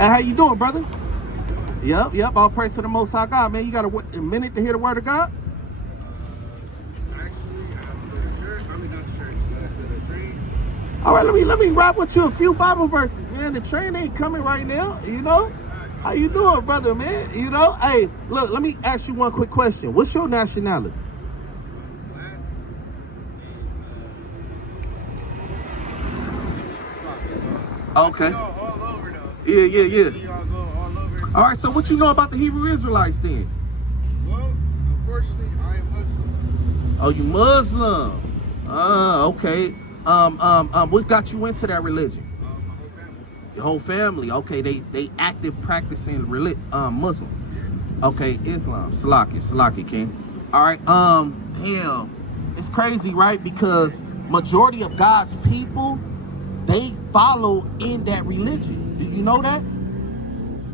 Hey, how you doing, brother? Yep. All praise to the Most High God, man. You got a minute to hear the word of God? Actually, I have to go to church. I'm not to church, but I feel the train. All right, let me rap with you a few Bible verses, man. The train ain't coming right now, you know? How you doing, brother, man? You know? Hey, look, let me ask you one quick question. What's your nationality? Okay. All over, though. Yeah. Y'all go all over. All right, so what you know about the Hebrew Israelites then? Well, unfortunately, I am Muslim. Oh, you Muslim? Okay. What got you into that religion? My whole family. Your whole family? Okay, they active practicing Muslim. Yeah. Okay, Islam. Salaki, King. All right. Damn, it's crazy, right? Because majority of God's people, they follow in that religion. Do you know that?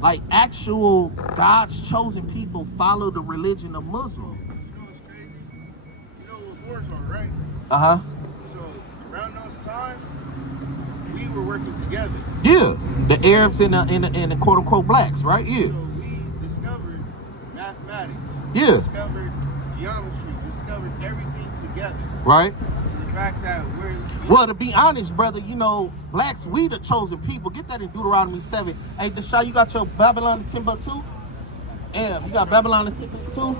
Like actual God's chosen people follow the religion of Muslim. You know what's crazy? You know what wars are, right? Uh-huh. So around those times, we were working together. Yeah. The Arabs and the quote unquote blacks, right? Yeah. So we discovered mathematics. Yeah. Discovered geometry. Discovered everything together. Right. So the fact that well, to be honest, brother, you know, blacks, we the chosen people. Get that in Deuteronomy 7. Hey, Deshaun, you got your Babylon and Timbuktu? Yeah, you got Babylon and Timbuktu?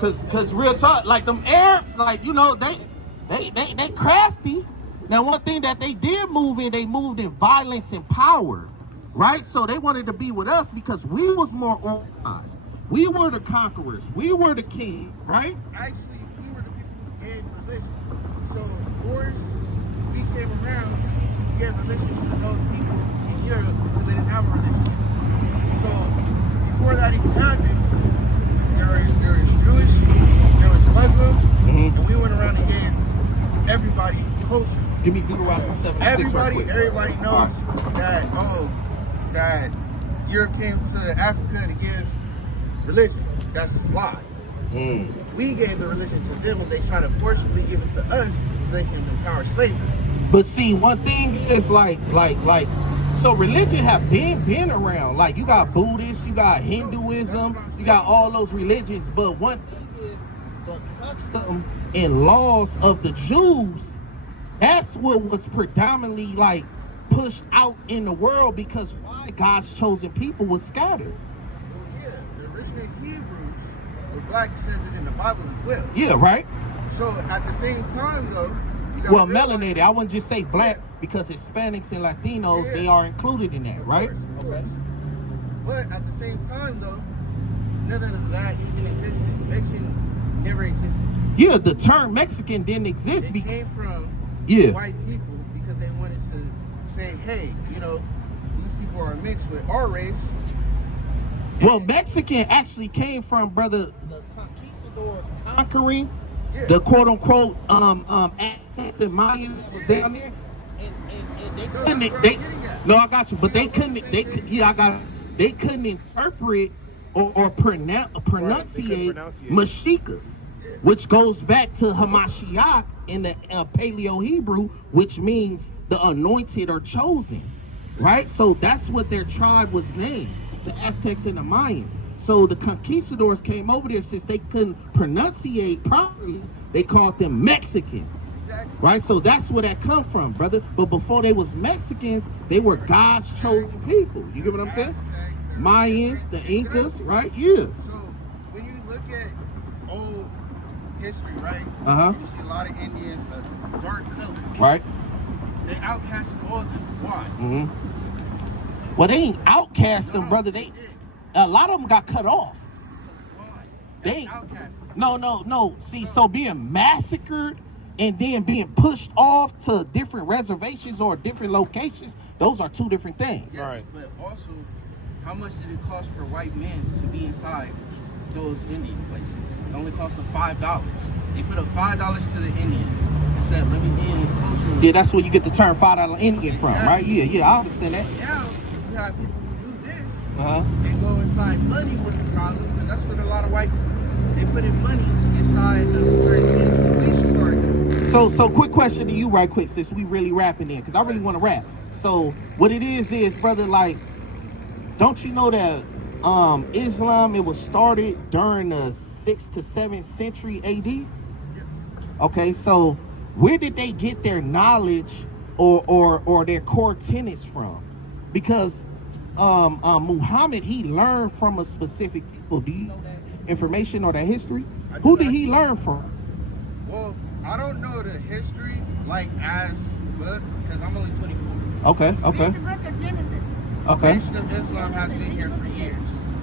Cause real talk, like them Arabs, like, you know, they crafty. Now, one thing that they did move in, they moved in violence and power, right? So they wanted to be with us because we was more organized. We were the conquerors. We were the kings, right? Actually, we were the people who gave religion. So, wars, we came around, we gave religion to those people in Europe because they didn't have a religion. So, before that even happened, there was Jewish, there was Muslim, and we went around and gave everybody culture. Give me Deuteronomy 7. Everybody knows that Europe came to Africa to give religion. That's a lie. We gave the religion to them and they try to forcefully give it to us so they can empower slavery. But see, one thing is like so religion have been around. Like you got Buddhists, you got Hinduism, you got all those religions. But one thing is the custom and laws of the Jews, that's what was predominantly like pushed out in the world because why God's chosen people was scattered. Well, yeah, the original Hebrews, the black says it in the Bible as well. Yeah, right? So at the same time though, well, melanated, I wouldn't just say black because Hispanics and Latinos, they are included in that, right? Okay. But at the same time though, none of that even existed. Mexican never existed. Yeah, the term Mexican didn't exist. It came from white people because they wanted to say, hey, you know, these people are mixed with our race. Well, Mexican actually came from, brother, the conquistadors conquering the quote-unquote Aztecs and Mayans was down there. And they couldn't, no, I got you, but they couldn't interpret or pronunciate Mexicas, which goes back to Hamashiach in the Paleo-Hebrew, which means the anointed or chosen, right? So that's what their tribe was named, the Aztecs and the Mayans. So the conquistadors came over there, since they couldn't pronunciate properly, they called them Mexicans, right? So that's where that come from, brother. But before they was Mexicans, they were God's chosen people. You get what I'm saying? Mayans, the Incas, right? Yeah. So when you look at old history, right? You see a lot of Indians of dark colors. Right. They outcast all of them. Why? Well, they ain't outcast them, brother. A lot of them got cut off. Why? They outcast. No. See, so being massacred and then being pushed off to different reservations or different locations, those are two different things. Yes, right. But also, how much did it cost for white men to be inside those Indian places? It only cost them $5. They put up $5 to the Indians and said, let me be in culture. Yeah, that's where you get the term $5 Indian from, right? Yeah, I understand that. Now, you have people who do this and go inside money with the problem, because that's what a lot of white people, they put in money inside of certain things that we should start doing. So quick question to you right quick, since we really rapping there, because I really want to rap. So what it is, brother, like, don't you know that Islam, it was started during the 6th to 7th century AD? Okay, so where did they get their knowledge or their core tenets from? Because Muhammad, he learned from a specific people. Do you know that information or that history? Who did he learn from? Well, I don't know the history like but because I'm only 24. Okay. The Nation of Islam has been here for years.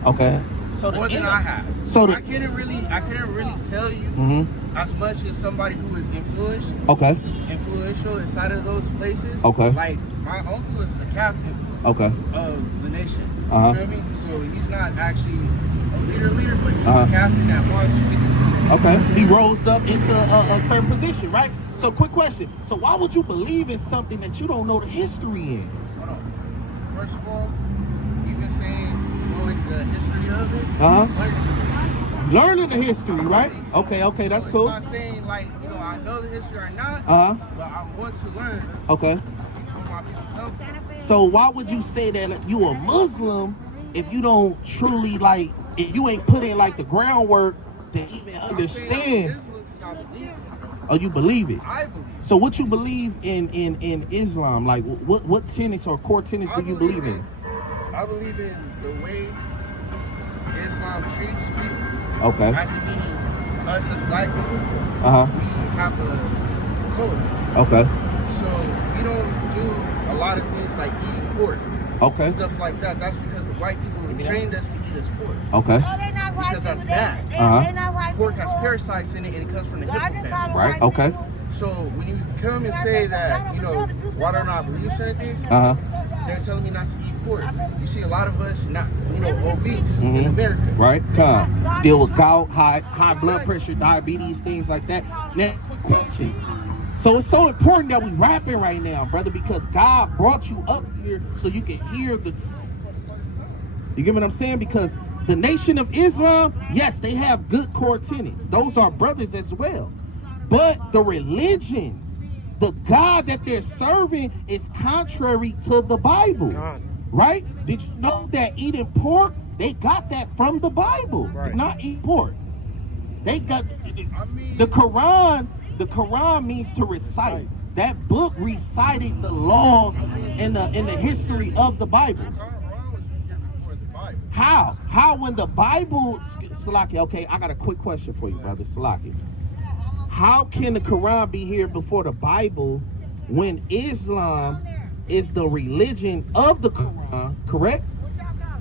Okay. So more than I have. So I couldn't really tell you as much as somebody who is influential inside of those places. Okay. Like my uncle is the captain. Okay. Of the nation. You feel me? So he's not actually a leader, but he's the captain that wants. Okay. He rose up into a certain position, right? So quick question. So why would you believe in something that you don't know the history in? Hold on. First of all, you've been saying knowing the history of it. Learning the history, right? Okay, that's cool. It's not saying like, I know the history or not, but I want to learn. Okay. Where my people come from. So why would you say that you a Muslim if you don't truly if you ain't put in the groundwork to even understand? Oh, you believe it? I believe. So what you believe in Islam? Like what tenets or core tenets do you believe in? I believe in the way Islam treats people. Okay. As in meaning us as black people, we have a code. Okay. So we don't do a lot of things like eating pork. Okay. Stuff like that. That's because the white people trained us to eat as pork. Okay. Because that's bad. Pork has parasites in it and it comes from the hippo family. Right. Okay. So when you come and say that, why don't I believe certain things? They're telling me not to eat pork. You see a lot of us not, obese in America. Right. Deal with gout, high blood pressure, diabetes, things like that. Now, quick question. So it's so important that we rapping right now, brother, because God brought you up here so you can hear the truth. You get what I'm saying? Because the Nation of Islam, yes, they have good core tenets. Those are brothers as well. But the religion, the God that they're serving is contrary to the Bible. Right? Did you know that eating pork, they got that from the Bible. Right. Not eat pork. They got the Quran. The Quran means to recite. That book recited the laws and the history of the Bible. How? How when the Bible, Salaki, okay, I got a quick question for you, brother, Salaki. How can the Quran be here before the Bible when Islam is the religion of the Quran, correct?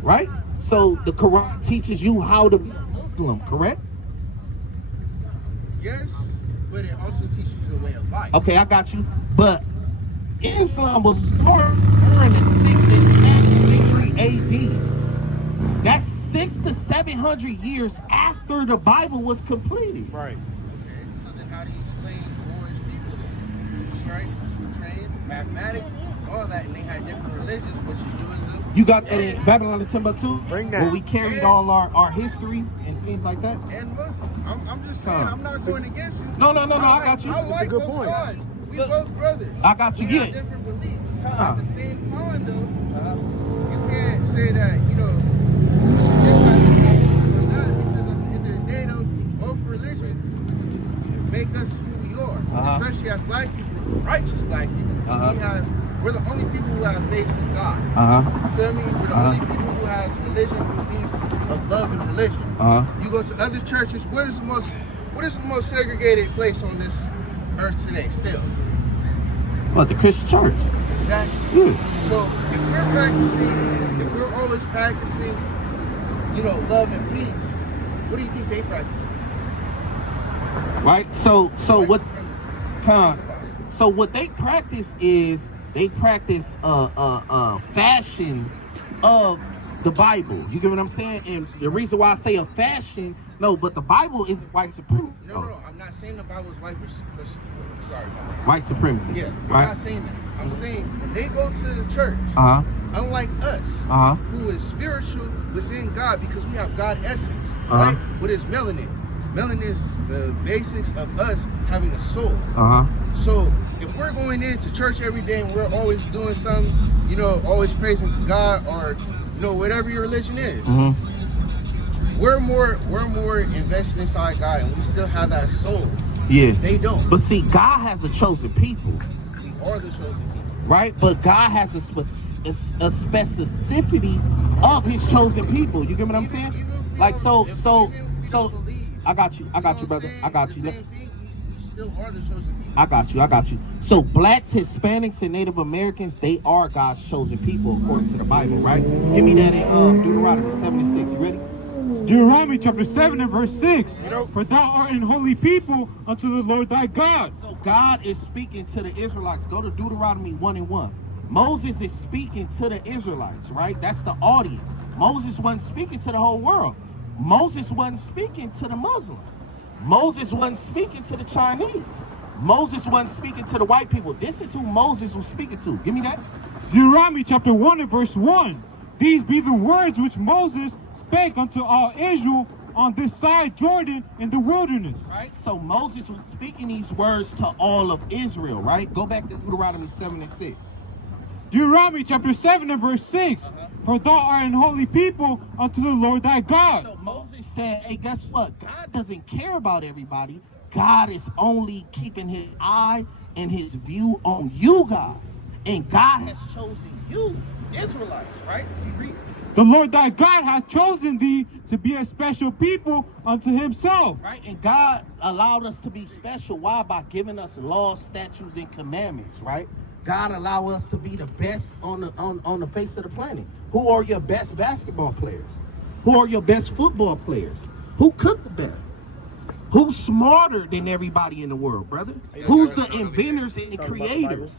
Right? So the Quran teaches you how to be Muslim, correct? Yes, but it also teaches you the way of life. Okay, I got you. But Islam was started during the 6th and 7th century AD. That's 600 to 700 years after the Bible was completed. Right. Okay, so then how do you explain Moorish people? Right? Trained, mathematics, all that, and they had different religions, which is Judaism. You got that in Babylon and Timbuktu? Bring that. Where we carried all our history and things like that? And Muslim. I'm just saying, I'm not going against you. No, I got you. It's a good point. Sides. We both brothers. I got you. We got different beliefs. At the same time, though, you can't say that, this has to be or that, because at the end of the day, though, both religions make us who we are, especially as black people, righteous black people. We're the only people who have faith in God. You feel me? We're the only people who has religion, who thinks of love and religion. You go to other churches. What is the most segregated place on this earth today? Still, what, the Christian church? Exactly. So if we're always practicing, love and peace, what do you think they practice? Right. So what they practice is they practice fashion of the Bible. You get what I'm saying? And the reason why I say a fashion, but the Bible isn't white supremacy. No, I'm not saying the Bible is white sorry. White supremacy. Yeah, I'm not saying that. I'm saying when they go to the church, unlike us, who is spiritual within God, because we have God essence, right? What is melanin? Melanin is the basics of us having a soul. So if we're going into church every day and we're always doing something, always praising to God or No, whatever your religion is. Mm-hmm. We're more invested inside God, and we still have that soul. Yeah. They don't. But see, God has a chosen people. We are the chosen people. Right? But God has a specificity of his chosen people. You get what I'm saying? Like, so, I got you, brother. I got you. You still are the chosen people. I got you. So blacks, Hispanics, and Native Americans, they are God's chosen people according to the Bible, right? Give me that in Deuteronomy 7:6. You ready? Deuteronomy chapter 7 and verse 6. For thou art an holy people unto the Lord thy God. So God is speaking to the Israelites. Go to Deuteronomy 1:1. Moses is speaking to the Israelites, right? That's the audience. Moses wasn't speaking to the whole world. Moses wasn't speaking to the Muslims. Moses wasn't speaking to the Chinese. Moses wasn't speaking to the white people. This is who Moses was speaking to. Give me that. Deuteronomy chapter 1 and verse 1. These be the words which Moses spake unto all Israel on this side Jordan in the wilderness. Right? So Moses was speaking these words to all of Israel, right? Go back to Deuteronomy 7:6. Deuteronomy chapter 7 and verse 6. For thou art an holy people unto the Lord thy God. So Moses said, hey, guess what? God doesn't care about everybody. God is only keeping his eye and his view on you guys. And God has chosen you, Israelites, right? You read. The Lord thy God hath chosen thee to be a special people unto himself. Right? And God allowed us to be special. Why? By giving us laws, statutes, and commandments, right? God allowed us to be the best on the face of the planet. Who are your best basketball players? Who are your best football players? Who cook the best? Who's smarter than everybody in the world, brother? Who's the inventors and the creators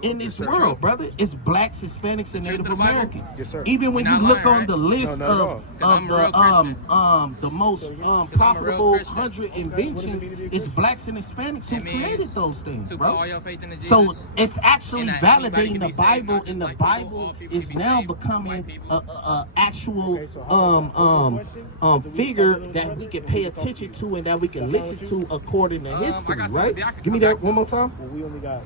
in this world, brother? It's blacks, Hispanics, and Native Americans. Yes, sir. Even when you look on the list of the most profitable 100 inventions, it's blacks and Hispanics who created those things, bro. So it's actually validating the Bible, and the Bible is now becoming a actual figure that we can pay attention to and that we can listen to according to history, right? Give me that one more time. Well, we only got.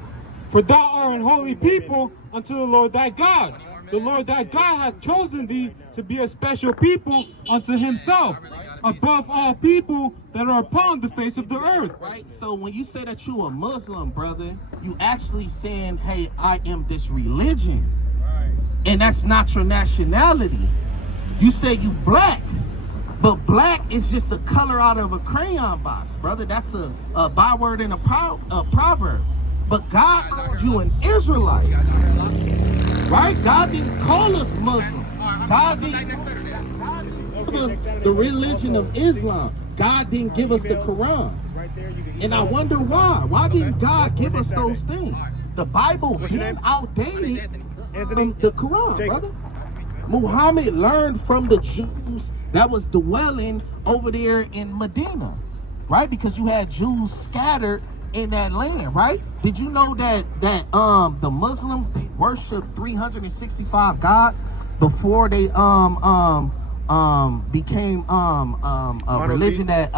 For thou art an holy people unto the Lord thy God. The Lord thy God hath chosen thee to be a special people unto himself, above all people that are upon the face of the earth. Right? So when you say that you a Muslim, brother, you actually saying, hey, I am this religion. And that's not your nationality. You say you black. But black is just a color out of a crayon box, brother. That's a byword in a proverb. But God called you an Israelite, right? God didn't call us Muslims. God didn't give us the religion of Islam. God didn't give us the Quran. And I wonder why. Why didn't God give us those things? The Bible been outdated from the Quran, brother. Muhammad learned from the Jews that was dwelling over there in Medina, right? Because you had Jews scattered in that land, right? Did you know that the Muslims, they worship 365 gods before they became a religion that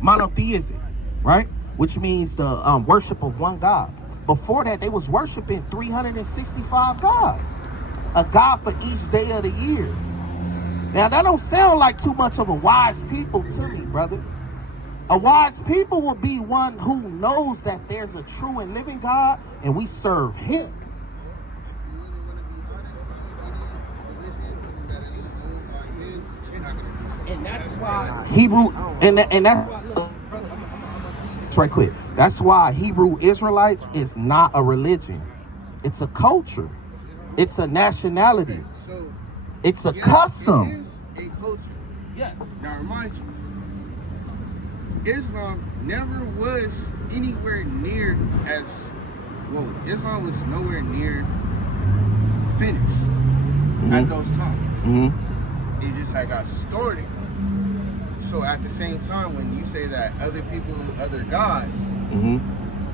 monotheistic, right? Which means the worship of one God. Before that, they was worshiping 365 gods, a god for each day of the year. Now that don't sound like too much of a wise people to me, brother. A wise people will be one who knows that there's a true and living God and we serve him. And that's why Hebrew, and that's right quick. That's why Hebrew Israelites is not a religion. It's a culture. It's a nationality. It's a custom. It is a culture. Yes. Now remind you, Islam never was anywhere near as well. Islam was nowhere near finished at those times. It just had got started. So at the same time, when you say that other people, other gods,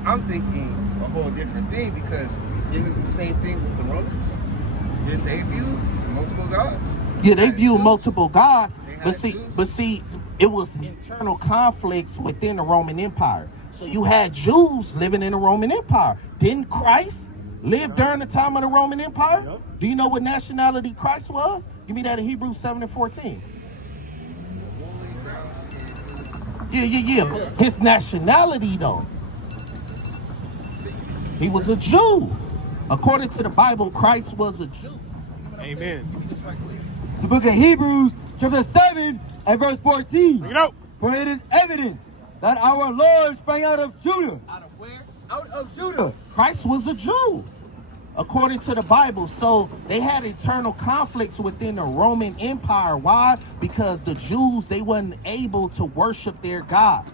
I'm thinking a whole different thing, because isn't the same thing with the Romans? Didn't they view multiple gods? Yeah, they view multiple gods, but see, it was internal conflicts within the Roman Empire. So you had Jews living in the Roman Empire. Didn't Christ lived during the time of the Roman Empire. Yep. Do you know what nationality Christ was? Give me that in Hebrews 7:14. Yeah. His nationality, though, he was a Jew. According to the Bible, Christ was a Jew. Amen. It's the book of Hebrews, chapter 7, and verse 14. Bring it out. For it is evident that our Lord sprang out of Judah. Out of where? Out of Judah. Christ was a Jew, according to the Bible. So they had eternal conflicts within the Roman Empire. Why? Because the Jews, they wasn't able to worship their God.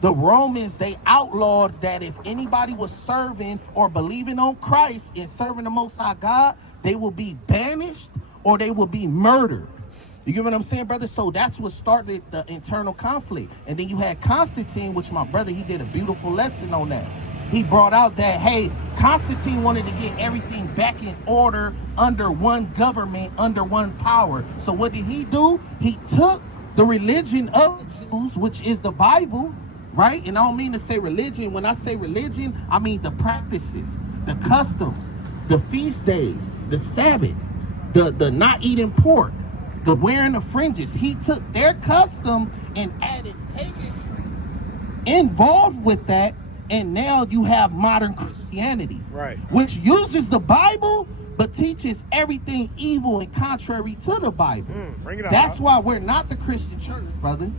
The Romans, they outlawed that if anybody was serving or believing on Christ and serving the Most High God, they will be banished or they will be murdered. You get what I'm saying, brother? So that's what started the internal conflict. And then you had Constantine, which my brother, he did a beautiful lesson on that. He brought out that, hey, Constantine wanted to get everything back in order under one government, under one power. So what did he do? He took the religion of the Jews, which is the Bible, right? And I don't mean to say religion. When I say religion, I mean the practices, the customs, the feast days, the Sabbath, the not eating pork, the wearing the fringes. He took their custom and added paganism involved with that, and now you have modern Christianity, Right. which uses the Bible but teaches everything evil and contrary to the Bible. Bring it out. That's why we're not the Christian church, brother.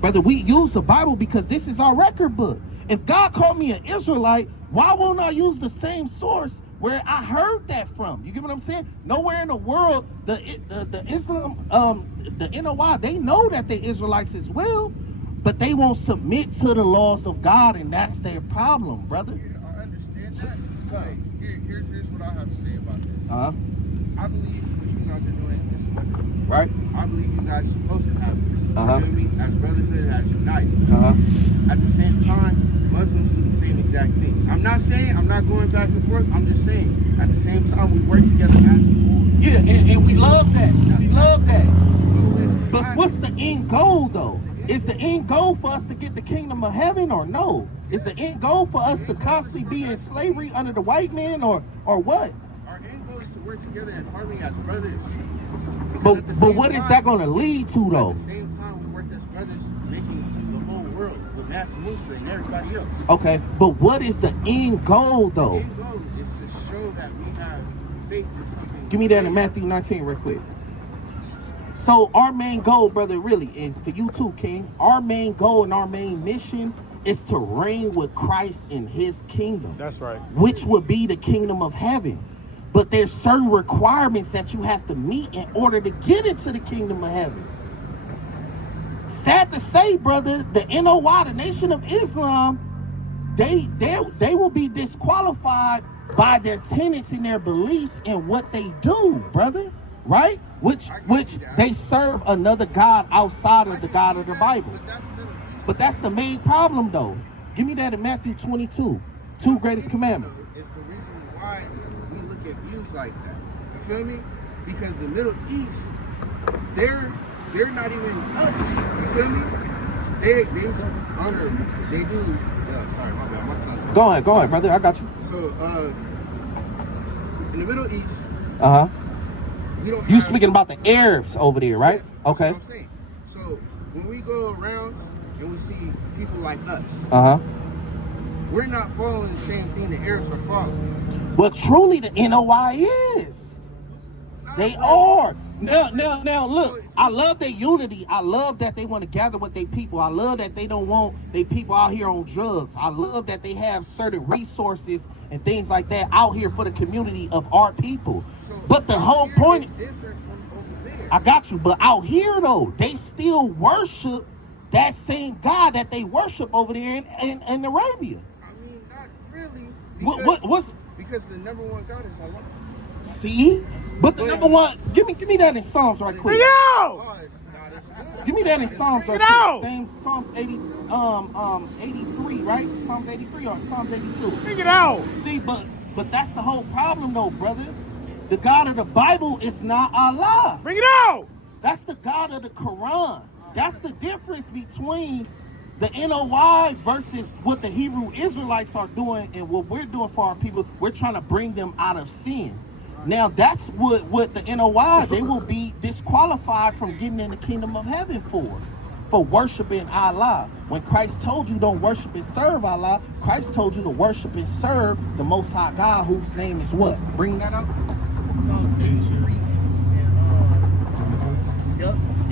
Brother, we use the Bible because this is our record book. If God called me an Israelite, why won't I use the same source where I heard that from? You get what I'm saying? Nowhere in the world, the Islam, the NOI, they know that they're Israelites as well, but they won't submit to the laws of God, and that's their problem, brother. Yeah, I understand that. But here's what I have to say about this. I believe what you guys are doing is wonderful. Right? I believe you guys are supposed to have this. Uh-huh. You feel me? As brotherhood, as united. At the same time, Muslims do the same exact thing. I'm not saying, I'm not going back and forth. I'm just saying, at the same time, we work together as a whole. Yeah, and we love that. We love that. So But what's the end goal, though? Is the end goal for us to get the kingdom of heaven, or no? Is the end goal for us to constantly be in slavery under the white man, or what? our end goal is to work together in harmony as brothers. But what is that going to lead to, though? At the same time, we work as brothers, making the whole world with Master Musa and everybody else. Okay, but what is the end goal, The though? end goal is to show that we have faith in something. Give me that in Matthew 19 real quick. So our main goal, brother, really, and for you too, King, our main goal and our main mission is to reign with Christ in his kingdom. That's right. Which would be the kingdom of heaven. But there's certain requirements that you have to meet in order to get into the kingdom of heaven. Sad to say, brother, the NOI, the Nation of Islam, they will be disqualified by their tenets and their beliefs and what they do, brother. Right? Which they serve another God outside of the God of the Bible. But that's the main problem, though. Give me that in Matthew 22. Two greatest commandments. It's the reason why we look at views like that. You feel me? Because the Middle East, they're not even us. You feel me? They honor, they do. Yeah, sorry, my bad. My tongue. Go ahead, brother. I got you. So, in the Middle East, we don't You have, speaking about the Arabs over there, right? Yeah, Okay. that's what I'm saying. So when we go around and we see people like us, we're not following the same thing the Arabs are following. But truly, the NOI is. They are. Now, look. I love their unity. I love that they want to gather with their people. I love that they don't want their people out here on drugs. I love that they have certain resources and things like that out here for the community of our people. So But the whole point, is different from over there. I got you. But out here, though, they still worship that same God that they worship over there in Arabia. I mean, not really. Because the number one God is Allah. See? But the number one, give me that in Psalms right quick. Yo! Give me that in Psalms right No! quick. Same Psalms 83, right? Psalms 83 or Psalms 82. Bring it out. See, but that's the whole problem, though, brother. The God of the Bible is not Allah. Bring it out. That's the God of the Quran. That's the difference between The NOI versus what the Hebrew Israelites are doing and what we're doing for our people, we're trying to bring them out of sin. Now that's what the NOI, they will be disqualified from getting in the kingdom of heaven for worshiping Allah. When Christ told you don't worship and serve Allah, Christ told you to worship and serve the Most High God, whose name is what? Bring that up. Psalms 83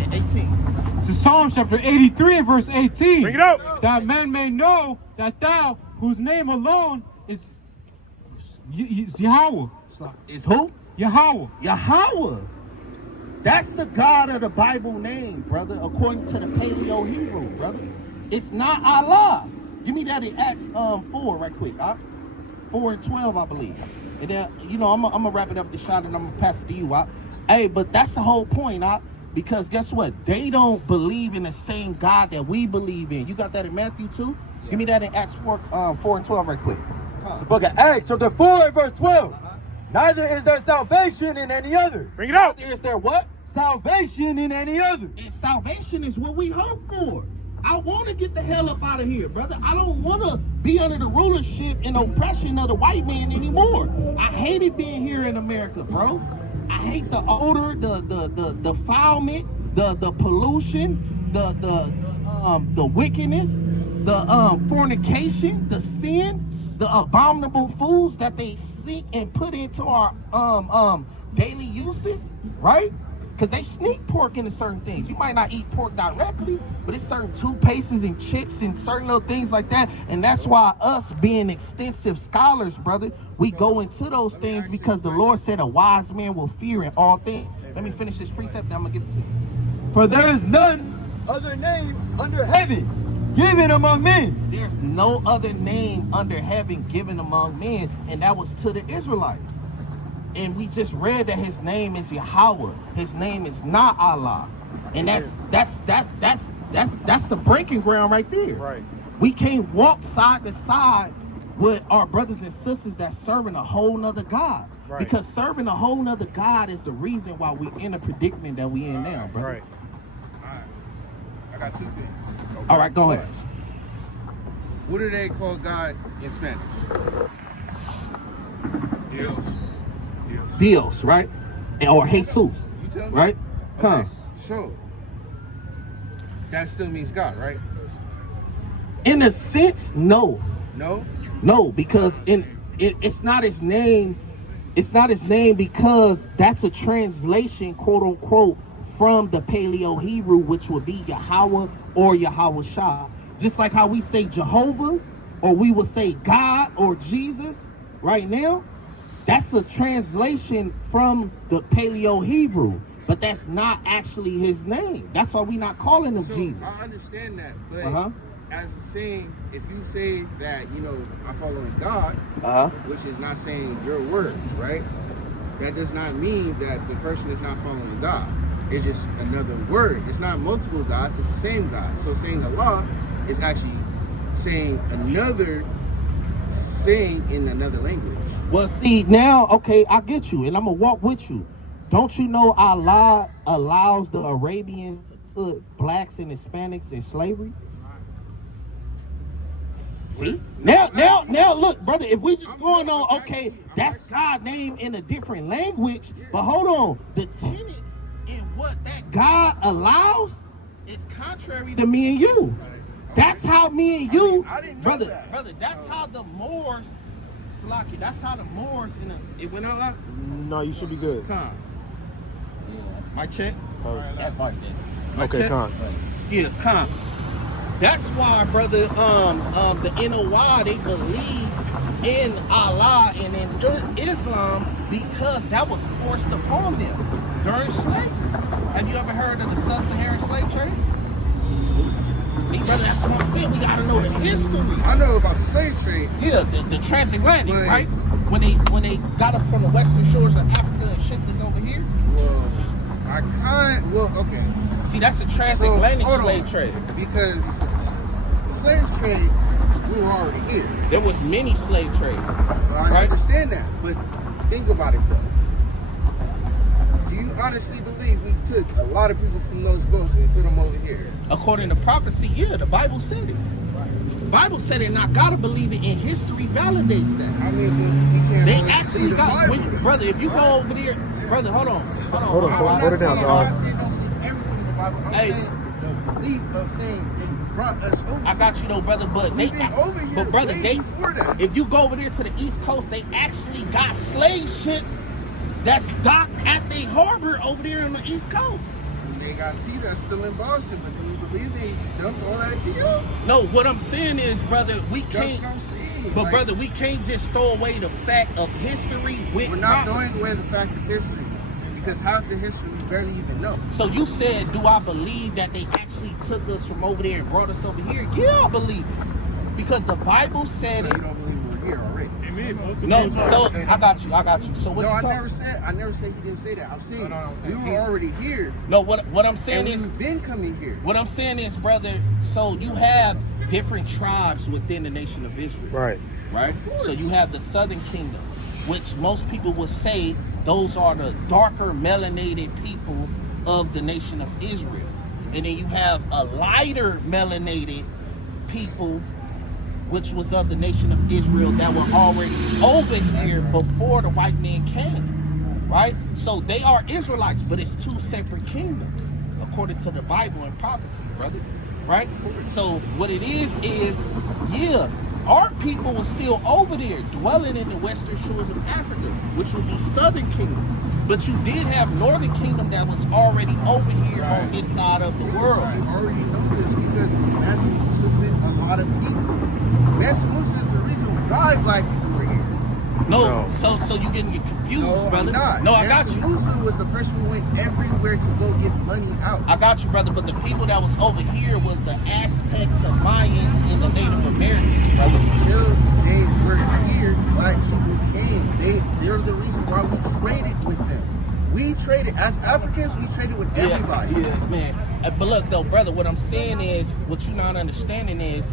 and 18. So Psalms chapter 83 and verse 18. Bring it up. That men may know that thou, whose name alone is Yahweh. Is who? Yahweh. Yahweh. That's the God of the Bible name, brother, according to the Paleo Hebrew, brother. It's not Allah. Give me that in Acts 4 right quick. 4 and 12, I believe. And then, you know, I'm gonna wrap it up the shot and I'm gonna pass it to you. Hey, but that's the whole point, because guess what? They don't believe in the same God that we believe in. You got that in Matthew 2? Yeah. Give me that in Acts 4 and 12 right quick. It's the book of Acts, chapter 4 and verse 12. Neither is there salvation in any other. Bring it out. Is there what? Salvation in any other. And salvation is what we hope for. I want to get the hell up out of here, brother. I don't want to be under the rulership and oppression of the white man anymore. I hated being here in America, bro. I hate the odor, the defilement, the pollution, the wickedness, the fornication, the sin, the abominable foods that they seek and put into our daily uses, right? Because they sneak pork into certain things. You might not eat pork directly, but it's certain toothpastes and chips and certain little things like that. And that's why us being extensive scholars, brother, we go into those things because the Lord said a wise man will fear in all things. Let me finish this precept, then I'm going to give it to you. For there is none other name under heaven given among men. There's no other name under heaven given among men, and that was to the Israelites. And we just read that his name is Yahweh. His name is not Allah. And that's the breaking ground right there. Right. We can't walk side to side with our brothers and sisters that's serving a whole nother God. Right. Because serving a whole nother God is the reason why we're in a predicament that we in now, brother. Right. Alright. I got two things. Okay. All right, go ahead. What do they call God in Spanish? Dios. Dios, right? Or Jesus, You tell me. right? Huh. Okay. So, that still means God, right? In a sense, no. No? No, because it's not his name. It's not his name because that's a translation, quote unquote, from the Paleo Hebrew, which would be Yahweh or Yahweh Shah. Just like how we say Jehovah, or we would say God or Jesus right now. That's a translation from the Paleo Hebrew, but that's not actually his name. That's why we're not calling him Jesus. I understand that, but as a saying, if you say that, you know, I'm following God, which is not saying your words, right? That does not mean that the person is not following God. It's just another word. It's not multiple gods, it's the same God. So saying Allah is actually saying another saying in another language. Well, see, now, okay, I get you, and I'm going to walk with you. Don't you know Allah allows the Arabians to put blacks and Hispanics in slavery? See? Now, look, brother, if we just going on, okay, that's God's name in a different language, but hold on. The tenets in what that God allows is contrary to me and you. That's how me and you, brother, that's how the Moors, Salaki, that's how the Moors, it went out like? No, you should be good. Con. My check? That's fine. Okay, Con. Yeah, con. That's why, brother, the NOI, they believe in Allah and in Islam because that was forced upon them during slavery. Have you ever heard of the sub-Saharan slave trade? See, brother, that's what I'm saying. We gotta know the history. I know about the slave trade. Yeah, the transatlantic, right? When they got us from the western shores of Africa and shipped us over here. Well, okay. See, that's the transatlantic slave trade. Because the slave trade, we were already here. There was many slave trades. I understand that, but think about it, bro. Do you honestly believe we took a lot of people from those boats and put them over here? According to prophecy, yeah, the Bible said it. The Bible said it, and I gotta believe it, and history validates that. I mean, we can't. They really actually see the got, Bible. brother, if you go over there, brother, hold on. Hold on, I'm hold it down, not John. saying don't believe everything in the Bible. I'm Hey. saying the belief of saying they brought us over. I got you though, brother, but We've been over here but brother, way before that. if you go over there to the East Coast, they actually got slave ships that's docked at the harbor over there on the East Coast. They got tea that's still in Boston, but do you believe they dumped all that tea out? No, what I'm saying is, brother, we That's can't. what I'm saying. But Like, brother, we can't just throw away the fact of history with we're not prophecy. throwing away the fact of history because half the history we barely even know. So you said, do I believe that they actually took us from over there and brought us over here? Yeah, I believe it. Because the Bible said So it. you don't believe we're here already? No, so I got you. So what No, you I talking? never said he didn't say that. I'm saying No, we were already here, No, what I'm saying and is, we've been coming here. what I'm saying is, brother, so you have different tribes within the nation of Israel. Right. Right? So you have the southern kingdom, which most people would say those are the darker melanated people of the nation of Israel. And then you have a lighter melanated people, which was of the nation of Israel, that were already over here before the white man came. Right? So they are Israelites, but it's two separate kingdoms, according to the Bible and prophecy, brother. Right? So what it is, yeah, our people were still over there, dwelling in the western shores of Africa, which would be southern kingdom. But you did have northern kingdom that was already over here on this side of the world. I already know this because Mansa Musa sent a lot of people. Mansa Musa is the reason why black people were here. No, so you didn't get confused, No, brother. I'm not. No, I got you. Mansa Musa was the person who went everywhere to go get money out. I got you, brother. But the people that was over here was the Aztecs, the Mayans, and the Native Americans, brother. Until they were here, black people came. They're the reason why we traded with them. We traded, as Africans, we traded with everybody. Yeah, man. But look, though, brother, what I'm saying is, what you're not understanding is,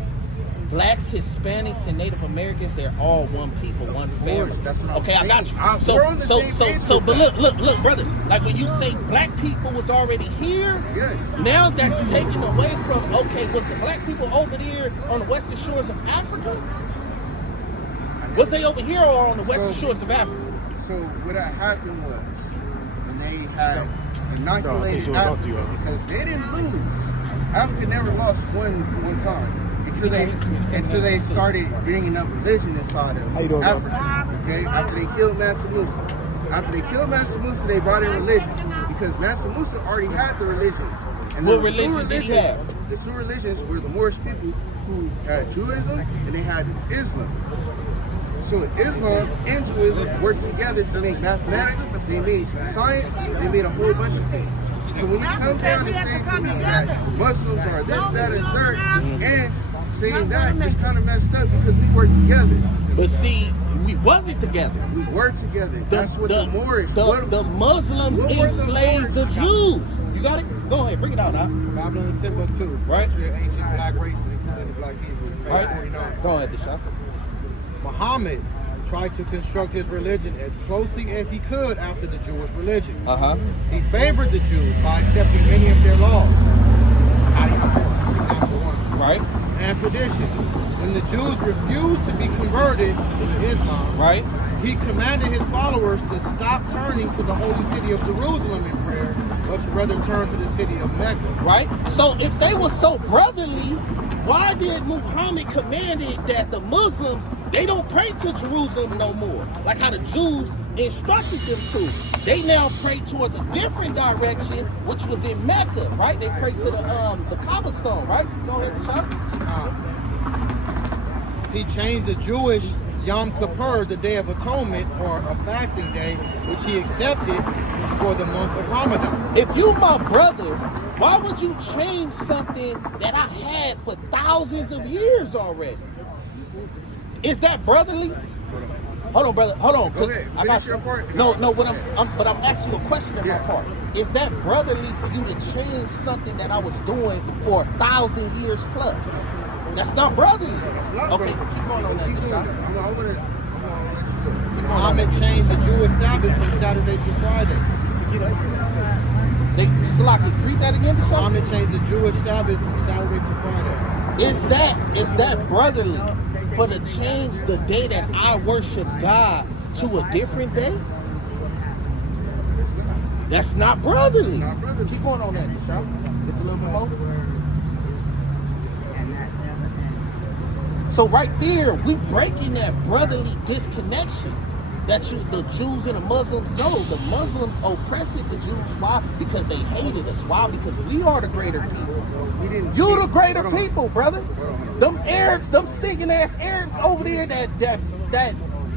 blacks, Hispanics, and Native Americans, they're all one people, one family. That's what I'm okay, I got saying. you. We're on the same page with But that. look, brother. Like when you say black people was already here, Yes. now that's taken away from, okay, was the black people over there on the western shores of Africa? Was they over here or on the western shores of Africa? So what had happened was, when they had inoculated No, Africa, because they didn't lose. Africa never lost one time until they started bringing up religion inside of How you doing, Africa. Okay, after they killed Mansa Musa. After they killed Mansa Musa, they brought in religion because Mansa Musa already had the religions. And What the two religion did he have? The two religions were the Moorish people who had Judaism and they had Islam. So Islam and Judaism worked together to make mathematics, they made science, they made a whole bunch of things. So when you come down and say to me that Muslims are this, that, and third, and saying that, it's kind of messed up because we work together. But see, we wasn't together. We work together. That's what the Moors. The Muslims what were the enslaved the Moors? Jews. You got it? Go ahead, bring it out now. Babylon Timbuktu. Right. Ancient black races, including the black Hebrews. Page Right? 49. Go ahead, Deshaun. Muhammad tried to construct his religion as closely as he could after the Jewish religion. Uh-huh. He favored the Jews by accepting many of their laws. Example 1. Right? And tradition. When the Jews refused to be converted to Islam, Right? he commanded his followers to stop turning to the holy city of Jerusalem in prayer, but to rather turn to the city of Mecca. Right? So if they were so brotherly, why did Muhammad commanded that the Muslims, they don't pray to Jerusalem no more, like how the Jews instructed them to? They now pray towards a different direction, which was in Mecca, right? They pray to the Kaaba stone, right? Go ahead, Deshaun. He changed the Jewish Yom Kippur, the Day of Atonement, or a fasting day, which he accepted for the month of Ramadan. If you my brother, why would you change something that I had for thousands of years already? Is that brotherly? Hold on, brother. Hold on. Go ahead. I got Finish your part. No. What I'm asking you a question in my part. Is that brotherly for you to change something that I was doing for 1,000 years plus? That's not brotherly. Okay, keep on that. Keep Deshaun. going. Muhammad changed the Jewish Sabbath from Saturday to Friday. They read that again, Bishop? Muhammad changed the Jewish Sabbath from Saturday to Friday. Is that brotherly for to change the day that I worship God to a different day? That's not brotherly. Not brotherly. Keep going on that, Bishop. It's a little bit more. So right there, we breaking that brotherly disconnection that the Jews and the Muslims know. The Muslims oppressed the Jews. Why? Because they hated us. Why? Because we are the greater people. You the greater people, brother. Them Arabs, them stinking ass Arabs over there that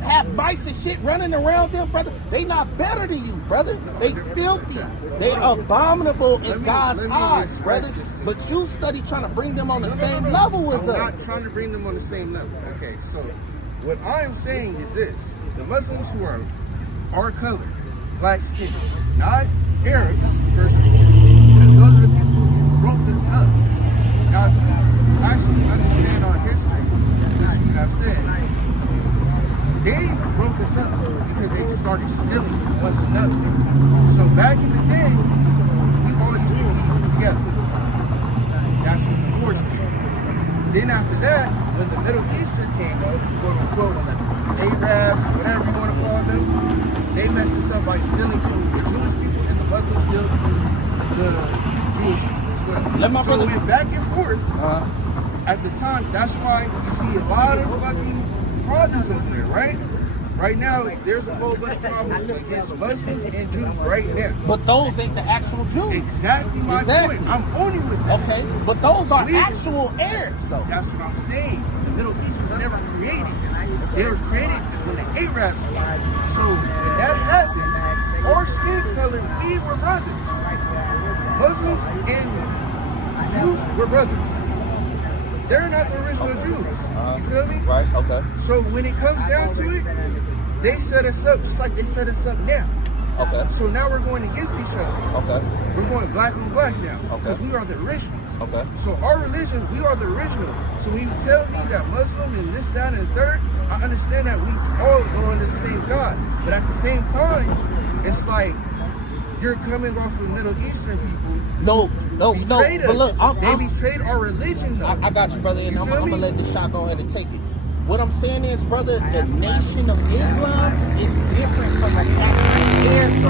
have mice and shit running around them, brother. They not better than you, brother. They filthy. They abominable in God's eyes, brother. But you study trying to bring them on the same level as us. I'm not trying to bring them on the same level. Okay, so what I am saying is this. The Muslims who are our color, black skin, not Arabs, first of all, because those are the people who broke this up. Now, actually understand our history, as you have said. They broke us up because they started stealing from one another. So back in the day, we all used to eat together. That's when the wars came. Then after that, when the Middle Eastern came up, quote unquote, Arabs, whatever you want to call them, they messed us up by stealing from the Jewish people, and the Muslims steal from the Jewish people as well. So we went back and forth. At the time, that's why you see a lot of fucking problems over there, right? Right now, there's a whole bunch of problems against Muslims and Jews right now. But those ain't the actual Jews. Exactly my point. I'm owning with that. Okay, but those are actual Arabs, though. That's what I'm saying. The Middle East was never created. They were created when the Arabs came. So when that happened, our skin color, we were brothers. Muslims and Jews were brothers. They're not the original Jews. You feel me? Right, okay. So when it comes down to it, they set us up just like they set us up now. Okay. So now we're going against each other. Okay. We're going black on black now. Okay. Because we are the originals. Okay. So our religion, we are the original. So when you tell me that Muslim and this, that, and the third, I understand that we all go under the same God. But at the same time, it's like you're coming off of Middle Eastern people. No. But look, they betrayed our religion, though. I got you, brother, and I'm gonna let this shot go ahead and take it. What I'm saying is, brother, the Nation of Islam is different from the Arabs,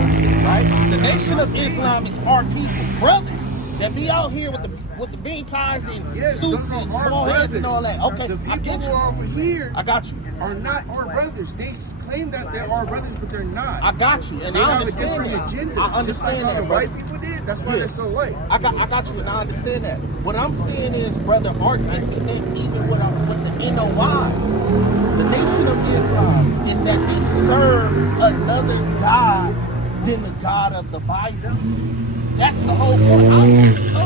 right? The Nation of Islam is our people, brothers, that be out here with the bean pies and suits and bald heads and all that. Okay, the I get people you. over here, I got you. Are not our brothers. They claim that they're our brothers, but they're not. I got you, and they I have understand a different that. agenda. I understand just like that, how the brother. white people did. That's why they're so white. I got you, and I understand that. What I'm saying is, brother, our disconnect even with the NOI, the Nation of Islam, is that they serve another God than the God of the Bible. That's the whole point. The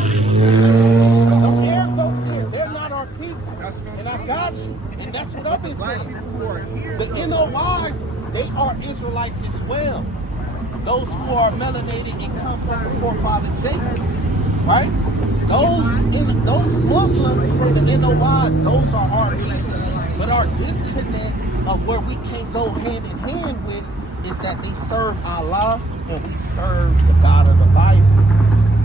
Arabs over there, they're not our people. And I got you. And that's what I've been saying. The NOIs, they are Israelites as well. Those who are melanated and come from the forefather Jacob. Right? Those Muslims from the NOI, those are our people. But our disconnect of where we can't go hand in hand with is that they serve Allah and we serve the God of the Bible.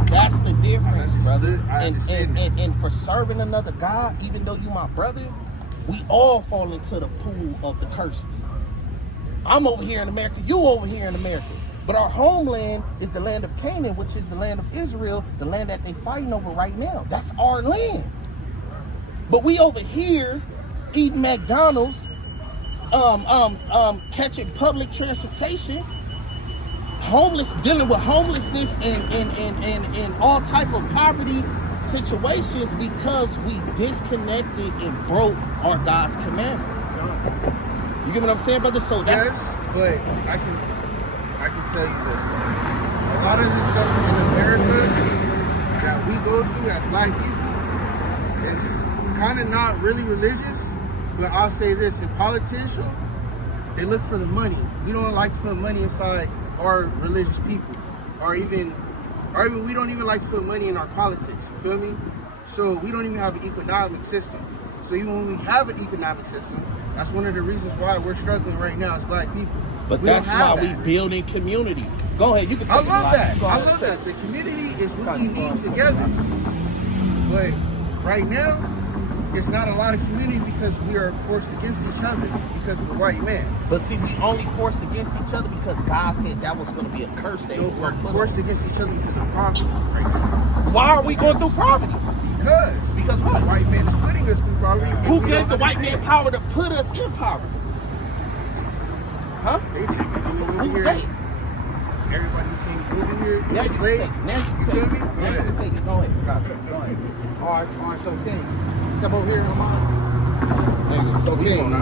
That's the difference, brother. And for serving another God, even though you my brother, we all fall into the pool of the curses. I'm over here in America, you over here in America. But our homeland is the land of Canaan, which is the land of Israel, the land that they fighting over right now. That's our land. But we over here eating McDonald's, catching public transportation, dealing with homelessness and all type of poverty situations because we disconnected and broke our God's commandments. You get what I'm saying, brother? So that's but I can tell you this though. A lot of this stuff in America that we go through as black people is kind of not really religious, but I'll say this, in politics, they look for the money. We don't like to put money inside our religious people, or even we don't even like to put money in our politics, you feel me? So we don't even have an economic system. So even when we have an economic system, that's one of the reasons why we're struggling right now as black people. But We that's don't have why we building community. Go ahead, you can I take it, love Eli. that. Go I ahead. love that. The community is what we need together. But right now, it's not a lot of community because we are forced against each other because of the white man. But see, we only forced against each other because God said that was going to be a curse. That No, he was we're gonna put forced on. against each other because of poverty right now. Why are we going through poverty? Because what? the white man is putting us through poverty. and Who we gave don't the white man understand. power to put us in poverty? Huh? They take it over Who's here. they? Everybody who came over here Now is you slave. can take it. Now you can Feel take me? it. Now you Yeah. can take it. Go ahead. Go ahead. All right, so King, step over here, Lamar. So King,